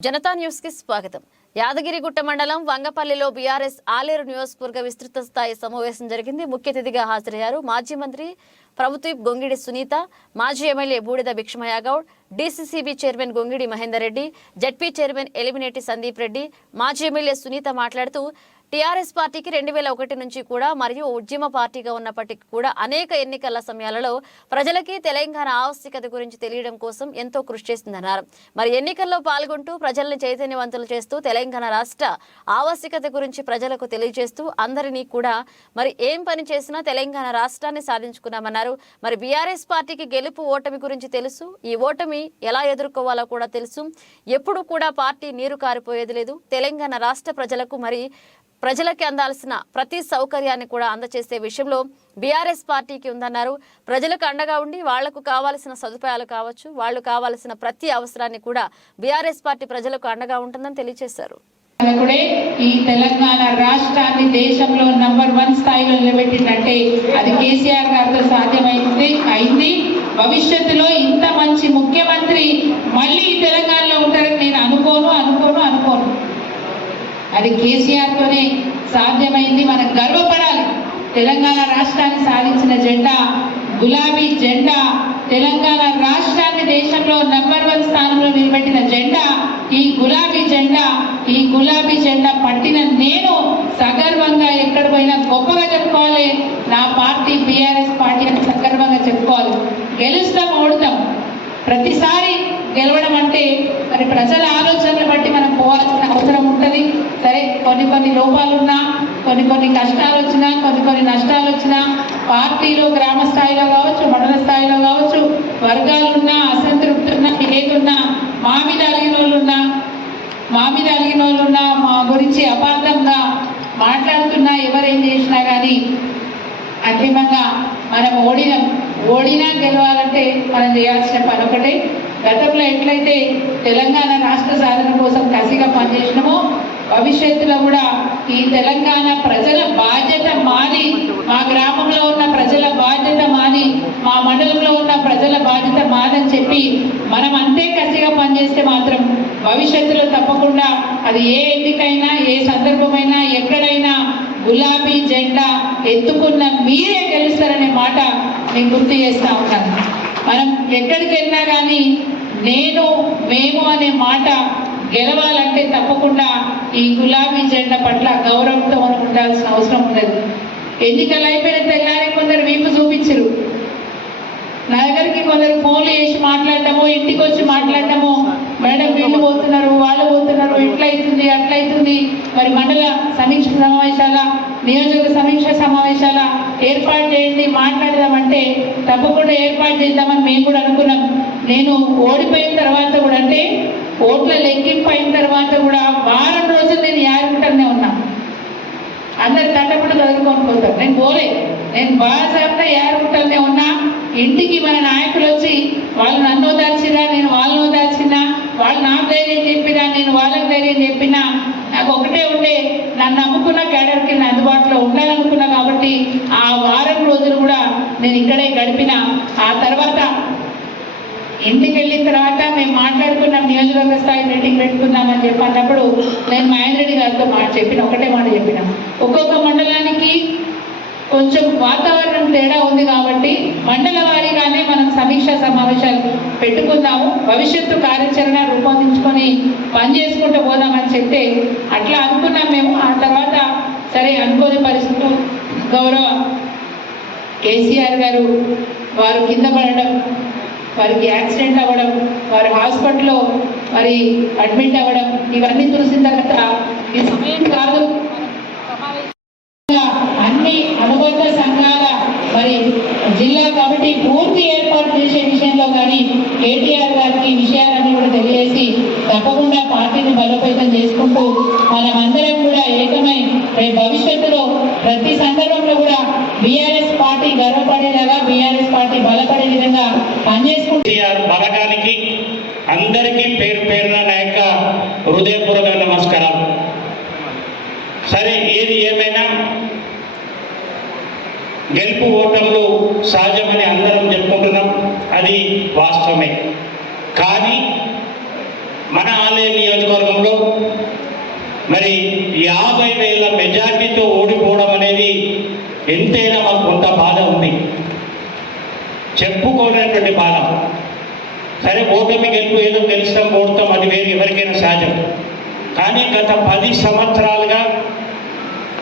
జనతా న్యూస్కి స్వాగతం యాదగిరిగుట్ట మండలం వంగపల్లిలో బీఆర్ఎస్ ఆలేరు నియోజకవర్గ విస్తృత స్థాయి సమావేశం జరిగింది. ముఖ్య అతిథిగా హాజరయ్యారు మాజీ మంత్రి ప్రభుత్వీప్ గొంగిడి సునీత మాజీ MLA Budida Bhikshamaiah Goud DCCB chairman Gongidi Mahender Reddy ZP chairman Elimineti Sandeep Reddy మాజీ ఎమ్మెల్యే సునీత మాట్లాడుతూ టీఆర్ఎస్ పార్టీకి రెండు వేల ఒకటి నుంచి కూడా మరియు ఉద్యమ పార్టీగా ఉన్నప్పటికీ కూడా అనేక ఎన్నికల సమయాలలో ప్రజలకి తెలంగాణ ఆవశ్యకత గురించి తెలియడం కోసం ఎంతో కృషి చేసిందన్నారు. మరి ఎన్నికల్లో పాల్గొంటూ ప్రజల్ని చైతన్యవంతులు చేస్తూ తెలంగాణ రాష్ట్ర ఆవశ్యకత గురించి ప్రజలకు తెలియజేస్తూ అందరినీ కూడా మరి ఏం పని చేసినా తెలంగాణ రాష్ట్రాన్ని సాధించుకున్నామన్నారు. మరి బీఆర్ఎస్ పార్టీకి గెలుపు ఓటమి గురించి తెలుసు. ఈ ఓటమి ఎలా ఎదుర్కోవాలో కూడా తెలుసు. ఎప్పుడు కూడా పార్టీ నీరు కారిపోయేది లేదు. తెలంగాణ రాష్ట్ర ప్రజలకు మరి ప్రజలకి అందాల్సిన ప్రతి సౌకర్యాన్ని కూడా అందచేసే విషయంలో బీఆర్ఎస్ పార్టీకి ఉందన్నారు. ప్రజలకు అండగా ఉండి వాళ్ళకు కావాల్సిన సదుపాయాలు కావచ్చు వాళ్ళు కావాల్సిన ప్రతి అవసరాన్ని కూడా బీఆర్ఎస్ పార్టీ ప్రజలకు అండగా ఉంటుందని తెలియజేశారు ఈ తెలంగాణ రాష్ట్రాన్ని దేశంలో నంబర్ వన్ స్థాయిలో నిలబెట్టిందంటే అది కేసీఆర్ గారితో సాధ్యమైంది అయింది. భవిష్యత్తులో ఇంత మంచి ముఖ్యమంత్రి మళ్ళీ తెలంగాణలో ఉంటారని నేను అనుకోను అనుకోను అది కేసీఆర్తోనే సాధ్యమైంది మనం గర్వపడాలి. తెలంగాణ రాష్ట్రాన్ని సాధించిన జెండా గులాబీ జెండా తెలంగాణ రాష్ట్రాన్ని దేశంలో నంబర్ వన్ స్థానంలో నిలబెట్టిన జెండా ఈ గులాబీ జెండా ఈ గులాబీ జెండా పట్టిన నేను సగర్వంగా ఎక్కడ పోయినా గొప్పగా చెప్పుకోవాలి. నా పార్టీ బీఆర్ఎస్ పార్టీ అని సగర్వంగా చెప్పుకోవాలి. గెలుస్తాం ఓడుతాం. ప్రతిసారి గెలవడం అంటే మరి ప్రజల ఆలోచనలు బట్టి మనం పోవాల్సిన అవసరం ఉంటుంది. సరే కొన్ని కొన్ని లోపాలున్నా కొన్ని కొన్ని కష్టాలు వచ్చినా కొన్ని కొన్ని నష్టాలు వచ్చినా పార్టీలో గ్రామ స్థాయిలో కావచ్చు మండల స్థాయిలో కావచ్చు వర్గాలున్నా అసంతృప్తి ఉన్నా ఏదున్నా మా మీద అలిగిన వాళ్ళున్నా మా మీద అలిగిన వాళ్ళున్నా మా గురించి అపార్థంగా మాట్లాడుతున్నా ఎవరేం చేసినా కానీ అంతిమంగా మనం ఓడిన. ఓడినా గెలవాలంటే మనం చేయాల్సిన పని ఒకటే గతంలో ఎట్లయితే తెలంగాణ రాష్ట్ర సాధన కోసం కసిగా పనిచేసినామో భవిష్యత్తులో కూడా ఈ తెలంగాణ ప్రజల బాధ్యత మాది మా గ్రామంలో ఉన్న ప్రజల బాధ్యత మాది మా మండలంలో ఉన్న ప్రజల బాధ్యత మాదని చెప్పి మనం అంతే కసిగా పనిచేస్తే మాత్రం భవిష్యత్తులో తప్పకుండా అది ఏ ఎన్నికైనా ఏ సందర్భమైనా ఎక్కడైనా గులాబీ జెండా ఎత్తుకున్న మీరే గెలుస్తారనే మాట నేను గుర్తు చేస్తా ఉన్నాను. మనం ఎక్కడికి వెళ్ళినా కానీ నేను మేము అనే మాట గెలవాలంటే తప్పకుండా ఈ గులాబీ జెండా పట్ల గౌరవంతో మనం ఉండాల్సిన అవసరం ఉండదు ఎన్నికలు అయిపోయిన తెల్లారి కొందరు వీపు చూపించరు. నా దగ్గరికి కొందరు ఫోన్లు చేసి మాట్లాడటము ఇంటికి వచ్చి మాట్లాడటమో మేడం వీళ్ళు పోతున్నారు వాళ్ళు పోతున్నారు ఇట్లా అవుతుంది అట్లా అవుతుంది మరి మండల సమీక్ష సమావేశాల నియోజక సమీక్ష సమావేశాల ఏర్పాటు చేయండి మాట్లాడదామంటే తప్పకుండా ఏర్పాటు చేద్దామని మేము కూడా అనుకున్నాం. నేను ఓడిపోయిన తర్వాత కూడా అంటే ఓట్ల లెక్కింపు అయిన తర్వాత కూడా వారం రోజులు నేను యారుకుంటానే ఉన్నా. అందరు తట్టకుండా చదువుకొని పోతారు. నేను పోలే. నేను బాగా ఏరుకుంటానే ఉన్నా. ఇంటికి మన నాయకులు వచ్చి వాళ్ళు నన్ను ఓదార్చినా నేను వాళ్ళని ఓదార్చినా వాళ్ళు నాకు ధైర్యం చెప్పినా నేను వాళ్ళకి ధైర్యం చెప్పినా నాకు ఒకటే ఉండే నన్ను నమ్ముకున్న క్యాడర్ నేను అందుబాటులో ఉండాలనుకున్నా కాబట్టి ఆ వారం రోజులు కూడా నేను ఇక్కడే గడిపిన. ఆ తర్వాత ఇంటికి వెళ్ళిన తర్వాత మేము మాట్లాడుకున్నాం నియోజకవర్గ స్థాయి మీటింగ్ పెట్టుకున్నామని చెప్పి అన్నప్పుడు నేను మహేంద్ర రెడ్డి గారితో మాట చెప్పిన ఒకటే మాట చెప్పిన. ఒక్కొక్క మండలానికి కొంచెం వాతావరణం తేడా ఉంది కాబట్టి మండల వారీగానే మనం సమీక్ష సమావేశాలు పెట్టుకుందాము భవిష్యత్తు కార్యాచరణ రూపొందించుకొని పని చేసుకుంటూ పోదామని చెప్తే అట్లా అనుకున్నాం మేము. ఆ తర్వాత సరే అనుకోని పరిస్థితులు గౌరవ కేసీఆర్ గారు వారు కింద పడడం వారికి యాక్సిడెంట్ అవ్వడం వారి హాస్పిటల్లో మరి అడ్మిట్ అవ్వడం ఇవన్నీ చూసిన తర్వాత ఈ సమయం కాదు. అన్ని అనుబంధ సంఘాల మరి జిల్లా కమిటీ పూర్తి ఏర్పాటు చేసే విషయంలో కానీ కేటీఆర్ గారికి విషయాలన్నీ కూడా తెలియజేసి తప్పకుండా పార్టీని బలోపేతం చేసుకుంటూ మనమందరం కూడా ఏకమై రేపు భవిష్యత్తులో ప్రతి సందర్భంలో కూడా బీఆర్ఎస్ పార్టీ గర్వపడేలాగా బీఆర్ఎస్ పార్టీ బలపడే విధంగా పనిచేసుకుంటూ బలగానికి అందరికీ పేరు పేరున నా యొక్క హృదయపూర్వక నమస్కారాలు. సరే ఏది ఏమైనా గెలుపు ఓటములు సహజమని అందరం చెప్పుకుంటున్నాం. అది వాస్తవమే. కానీ ఆలయం నియోజకవర్గంలో మరి యాభై వేల మెజార్టీతో ఓడిపోవడం అనేది ఎంతైనా మాకు కొంత బాధ ఉంది. చెప్పుకోనటువంటి బాధ. సరే ఓటమి గెలుపు ఏదో తెలుస్తాం ఓడతాం అది వేరు ఎవరికైనా సహజం. కానీ గత పది సంవత్సరాలుగా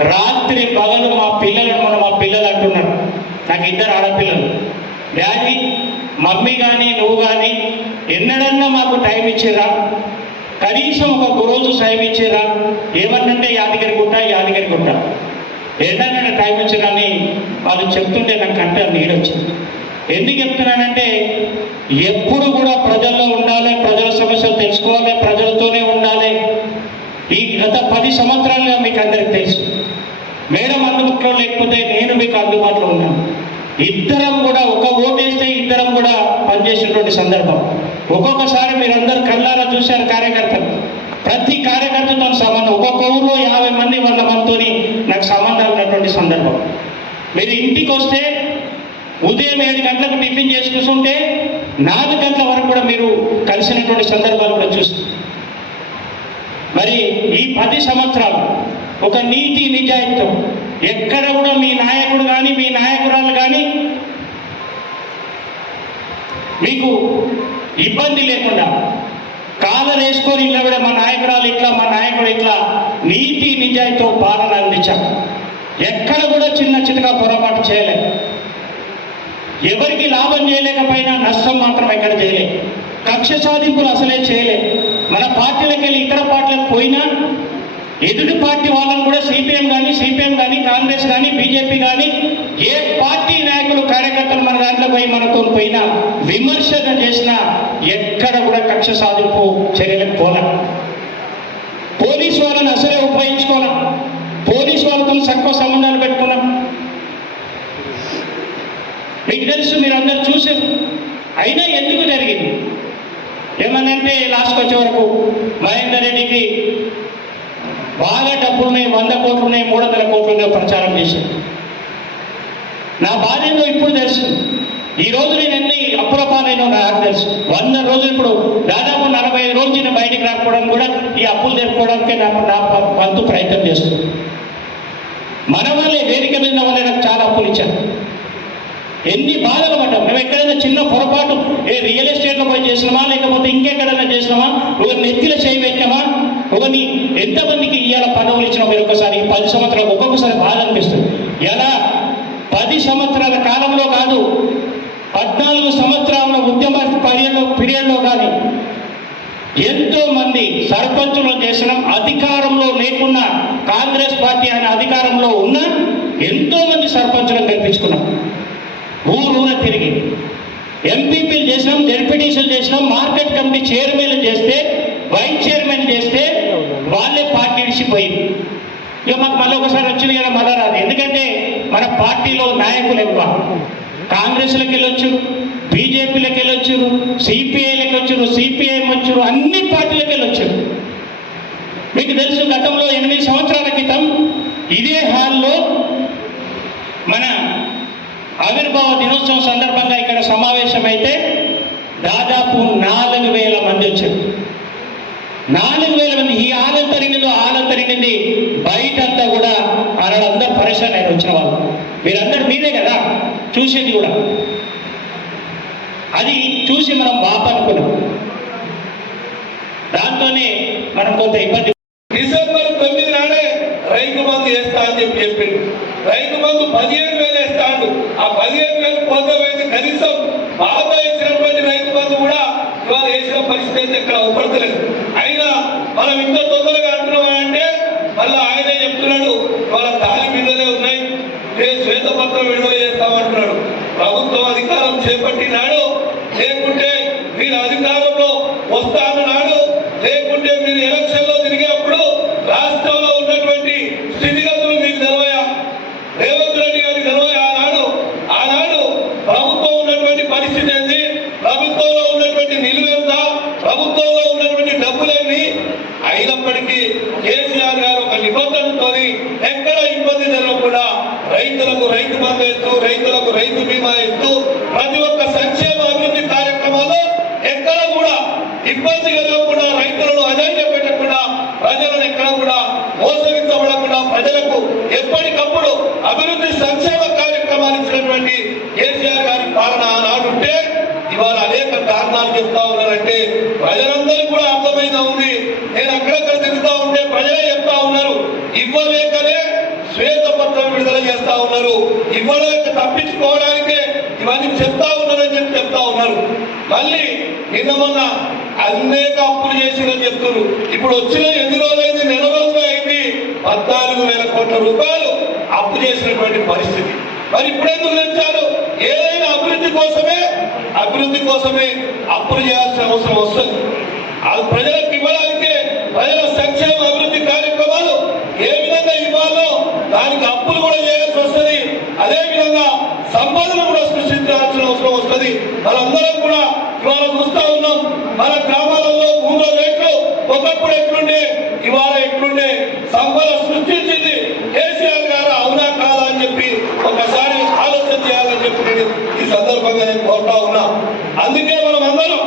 రాత్రి పగలు మా పిల్లలను మనం మా పిల్లలు అంటున్నారు. నాకు ఇద్దరు ఆడపిల్లలు. డాడీ మమ్మీ కానీ నువ్వు కానీ ఎన్నడన్నా మాకు టైం ఇచ్చిరా కనీసం ఒక రోజు టైం ఇచ్చేరా? ఏమన్నంటే యాదగిరి గుట్ట యాదగిరి గుట్ట. ఎన్నడన్నా టైం ఇచ్చిరని వాళ్ళు చెప్తుంటే నాకు కంట నీడొచ్చింది ఎందుకు చెప్తున్నానంటే ఎప్పుడు కూడా ప్రజల్లో ఉండాలి ప్రజల సమస్యలు తెలుసుకోవాలి ప్రజలతోనే ఉండాలి. ఈ గత పది సంవత్సరాలుగా మీకు అందరికి తెలుసు. మేడం అందుబాటులో లేకపోతే నేను మీకు అందుబాటులో ఉన్నాను. ఇద్దరం కూడా ఒక ఓటేస్తే ఇద్దరం కూడా పనిచేసినటువంటి సందర్భం. ఒక్కొక్కసారి మీరందరూ కళ్ళారా చూశారు కార్యకర్తలు? ప్రతి కార్యకర్తతో సంబంధం ఒక్కొక్క ఊరిలో యాభై మంది వంద మందితోని నాకు సంబంధాలు ఉన్నటువంటి సందర్భం. మీరు ఇంటికి వస్తే ఉదయం ఏడు గంటలకు టిఫిన్ చేసి కూర్చుంటే నాలుగు గంటల వరకు కూడా మీరు కలిసినటువంటి సందర్భాలు కూడా చూస్తారు. మరి ఈ పది సంవత్సరాలు ఒక నీతి నిజాయితీ ఎక్కడ కూడా మీ నాయకుడు కానీ మీ నాయకురాలు కానీ మీకు ఇబ్బంది లేకుండా కాలర్ వేసుకొని నిలబడే మా నాయకురాలు ఇట్లా మా నాయకుడు ఇట్లా నీతి నిజాయితో పాలన అందించాం. ఎక్కడ కూడా చిన్న చిన్నగా పొరపాటు చేయలేదు. ఎవరికి లాభం చేయలేకపోయినా నష్టం మాత్రం ఎక్కడ చేయలేదు. కక్ష సాధింపులు అసలే చేయలేదు. మన పార్టీలకు వెళ్ళి ఇతర పార్టీలకు పోయినా ఎదుటి పార్టీ వాళ్ళని కూడా సిపిఎం కానీ సిపిఎం కానీ కాంగ్రెస్ కానీ బీజేపీ కానీ ఏ పార్టీ నాయకులు కార్యకర్తలు మన దాంట్లో పోయి మనతో పోయినా విమర్శన చేసినా ఎక్కడ కూడా కక్ష సాధింపు చర్యలకు పోలే. పోలీస్ వాళ్ళని అసలే ఉపయోగించుకోలేం. పోలీస్ వాళ్ళతో తక్కువ సంబంధాలు పెట్టుకున్నాం. మీకు తెలుసు మీరు అందరు చూసారు అయినా ఎందుకు జరిగింది? ఏమనంటే లాస్ట్కి వచ్చే వరకు మహేందర్ రెడ్డికి బాగా డబ్బులున్నాయి వంద కోట్లున్నాయి మూడు వందల కోట్లు ప్రచారం చేసింది. నా బాధ ఇప్పుడు తెలుసు. ఈ రోజు నేను ఎన్ని అప్పులపాలైనా నాకు తెలుసు. వంద రోజులు ఇప్పుడు దాదాపు నలభై ఐదు రోజులు నేను బయటికి రాకపోవడం కూడా ఈ అప్పులు తెరుపుకోవడానికే నాకు నా వంతు ప్రయత్నం చేస్తుంది మన వాళ్ళే వేదిక మీద వాళ్ళే నాకు చాలా అప్పులు ఇచ్చారు. ఎన్ని బాధలు పడ్డాం. మేము ఎక్కడైనా చిన్న పొరపాటు ఏ రియల్ ఎస్టేట్లో పోయి చేసినామా లేకపోతే ఇంకెక్కడైనా చేసినామా ఒక నెత్తిలో చేయి పెట్టినామా పోనీ ఎంతమందికి ఇవాళ పదవులు ఇచ్చినా మీరు ఒకసారి పది సంవత్సరాలు ఒక్కొక్కసారి బాధ అనిపిస్తుంది. ఎలా? పది సంవత్సరాల కాలంలో కాదు పద్నాలుగు సంవత్సరాల ఉద్యమ పర్యటన పీరియడ్లో కానీ ఎంతో మంది సర్పంచులు చేసిన అధికారంలో లేకున్నా కాంగ్రెస్ పార్టీ అనే అధికారంలో ఉన్న ఎంతో మంది సర్పంచులను గెలిపించుకున్నాం ఊరూర తిరిగి. ఎంపీపీలు చేసినాం జడ్పీటీసీలు చేసినాం మార్కెట్ కమిటీ చైర్మన్లు చేస్తే వైస్ చైర్మన్ చేస్తే వాళ్ళే పార్టీ ఇడిచిపోయింది. ఇక మాకు మళ్ళీ ఒకసారి వచ్చింది కదా మళ్ళా రాదు. ఎందుకంటే మన పార్టీలో నాయకులు ఎక్కువ. కాంగ్రెస్లకు వెళ్ళొచ్చు బీజేపీలకు వెళ్ళొచ్చు సిపిఐలకు వచ్చారు సిపిఐఎం వచ్చారు అన్ని పార్టీలకు వెళ్ళొచ్చు మీకు తెలుసు గతంలో ఎనిమిది సంవత్సరాల క్రితం ఇదే హాల్లో మన ఆవిర్భావ దినోత్సవం సందర్భంగా ఇక్కడ సమావేశమైతే దాదాపు నాలుగు వేల మంది వచ్చారు. నాలుగు వేల మంది ఈ ఆలం తరిగిందో ఆలం తరిగింది బయటంతా కూడా ఆనాడు పరేషాన్ పరిశ్రమ ఆయన వచ్చిన వాళ్ళు. మీరందరూ మీరే కదా చూసేది కూడా. అది చూసి మనం వాపనుకున్నాం. దాంతోనే మనం కొంత ఇబ్బంది డిసెంబర్ తొమ్మిది నాడే రైతు బంధు వేస్తా అని చెప్పి చెప్పిండు రైతు బంధు పదిహేను వేలు వేస్తాడు ఆ పదిహేను వేలు పొందమైంది కనీసం బాగా ఇచ్చినటువంటి రైతు బంధు కూడా ఇవాళ వేసిన పరిస్థితి అయితే ఇక్కడ ఉపడతలేదు అయినా మనం ఇంత తొందరగా అంటున్నామంటే మళ్ళీ ఆయనే చెప్తున్నాడు వాళ్ళ తాలి మీదనే ఉన్నాయి ఏ శ్వేతపత్రం విడుదల చేస్తామంటున్నాడు. ప్రభుత్వం అధికారం చేపట్టినాడు లేకుంటే మీరు అధికారంలో అభివృద్ధి సంక్షేమ కార్యక్రమాలు ఇచ్చినటువంటి కేసీఆర్ గారి పాలన ఉంటే ఇవాళ అనేక కారణాలు చెప్తా ఉన్నారంటే ప్రజలందరూ కూడా అర్థమైన ఉంది. నేను అక్కడక్కడ తిరుగుతా ఉంటే ప్రజలే చెప్తా ఉన్నారు. ఇవ్వలేకనే శ్వేత పత్రం విడుదల చేస్తా ఉన్నారు. ఇవ్వలేక తప్పించుకోవడానికే ఇవన్నీ చెప్తా ఉన్నారని చెప్పి చెప్తా ఉన్నారు. మళ్ళీ నిన్న మొన్న అనేక అప్పులు చేసిందని చెప్తున్నారు. ఇప్పుడు వచ్చిన ఎన్ని రోజులైంది? నెల రోజులు అయింది పద్నాలుగు వేల కోట్ల రూపాయలు అప్పు చేసినటువంటి పరిస్థితి. మరి ఇప్పుడేందుకు తెచ్చారు? ఏదైనా అభివృద్ధి కోసమే అభివృద్ధి కోసమే అప్పులు చేయాల్సిన అవసరం వస్తుంది. అది ప్రజలకు ఇవ్వడానికే ప్రజల సంక్షేమ అభివృద్ధి కార్యక్రమాలు ఏ విధంగా ఇవ్వాలో దానికి అప్పులు కూడా చేయాల్సి వస్తుంది. అదే విధంగా సంపదను కూడా సృష్టించాల్సిన అవసరం వస్తుంది. మనందరం కూడా ఇవాళ చూస్తా ఉన్నాం. మన గ్రామాలలో భూముల రేట్లు ఒకప్పుడు ఎట్లుండే ఇవాళ ఎట్లుండే? సంపద సృష్టించి కేసీఆర్ గారు అవునా కాదా అని చెప్పి ఒకసారి ఆలోచన చేయాలని ఈ సందర్భంగా నేను కోరుతా ఉన్నా. అందుకే మనం అందరం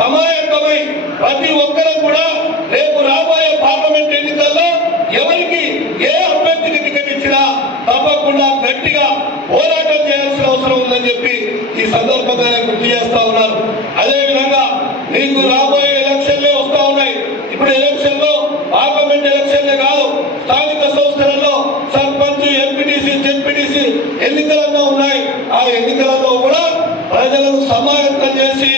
సమాయత్తమై ప్రతి ఒక్కరం కూడా రేపు రాబోయే పార్లమెంట్ ఎన్నికల్లో ఎవరికి ఏ అభ్యర్థికి టికెట్ ఇచ్చినా తప్పకుండా గట్టిగా పోరాటం చేయాల్సిన అవసరం ఉందని చెప్పి ఈ సందర్భంగా నేను గుర్తు చేస్తా ఉన్నాను. అదేవిధంగా మీకు రాబోయే ఎలక్షన్లే వస్తా ఉన్నాయి ఇప్పుడు ఎలక్షన్లో పార్లమెంట్ ఎలక్షన్లే కాదు స్థానిక సంస్థలలో సర్పంచ్ ఎంపీటీసీ జెడ్పీటీసీ ఎన్నికలలో ఉన్నాయి ఆ ఎన్నికలలో కూడా ప్రజలను సమాయత్తం చేసి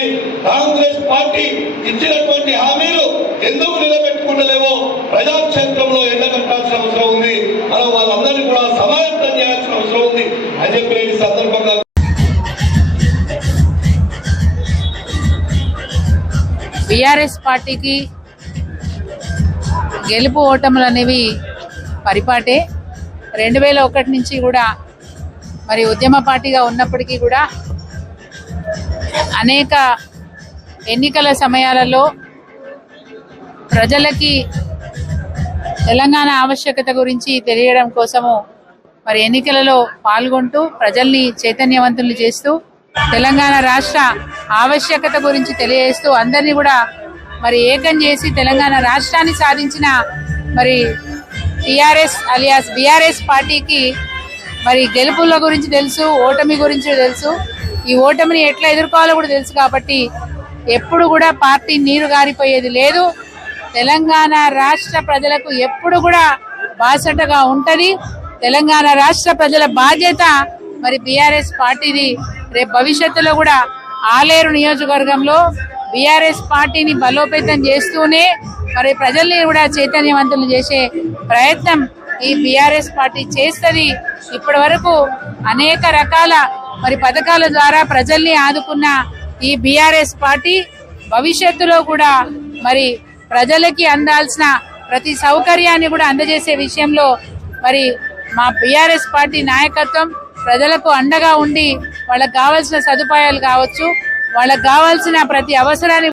కాంగ్రెస్ పార్టీ ఇచ్చినటువంటి హామీలు ఎందుకు నిలబెట్టుకుంటలేవో ప్రజాక్షేత్రంలో ఎండగట్టాల్సిన అవసరం ఉంది. మనం వాళ్ళందరినీ కూడా సమాయత్తం చేయాల్సిన అవసరం ఉంది అని చెప్పి ఈ సందర్భంగా బీఆర్ఎస్ పార్టీకి గెలుపు ఓటములు అనేవి పరిపాటే. రెండు వేల ఒకటి నుంచి కూడా మరి ఉద్యమ పార్టీగా ఉన్నప్పటికీ కూడా అనేక ఎన్నికల సమయాలలో ప్రజలకి తెలంగాణ ఆవశ్యకత గురించి తెలియడం కోసము మరి ఎన్నికలలో పాల్గొంటూ ప్రజల్ని చైతన్యవంతులు చేస్తూ తెలంగాణ రాష్ట్ర ఆవశ్యకత గురించి తెలియజేస్తూ అందరినీ కూడా మరి ఏకం చేసి తెలంగాణ రాష్ట్రాన్ని సాధించిన మరి టిఆర్ఎస్ అలియాస్ బీఆర్ఎస్ పార్టీకి మరి గెలుపుల గురించి తెలుసు ఓటమి గురించి తెలుసు. ఈ ఓటమిని ఎట్లా ఎదుర్కోవాలో కూడా తెలుసు కాబట్టి ఎప్పుడు కూడా పార్టీ నీరు గారిపోయేది లేదు. తెలంగాణ రాష్ట్ర ప్రజలకు ఎప్పుడు కూడా బాసటగా ఉంటది. తెలంగాణ రాష్ట్ర ప్రజల బాధ్యత మరి బీఆర్ఎస్ పార్టీది. రేపు భవిష్యత్తులో కూడా ఆలేరు నియోజకవర్గంలో బీఆర్ఎస్ పార్టీని బలోపేతం చేస్తూనే మరి ప్రజల్ని కూడా చైతన్యవంతులు చేసే ప్రయత్నం ఈ బీఆర్ఎస్ పార్టీ చేస్తది. ఇప్పటి వరకు అనేక రకాల మరి పథకాల ద్వారా ప్రజల్ని ఆదుకున్న ఈ బీఆర్ఎస్ పార్టీ భవిష్యత్తులో కూడా మరి ప్రజలకి అందాల్సిన ప్రతి సౌకర్యాన్ని కూడా అందజేసే విషయంలో మరి మా బీఆర్ఎస్ పార్టీ నాయకత్వం ప్రజలకు అండగా ఉండి వాళ్ళకి కావాల్సిన సదుపాయాలు కావచ్చు వాళ్ళకి కావాల్సిన ప్రతి అవసరాన్ని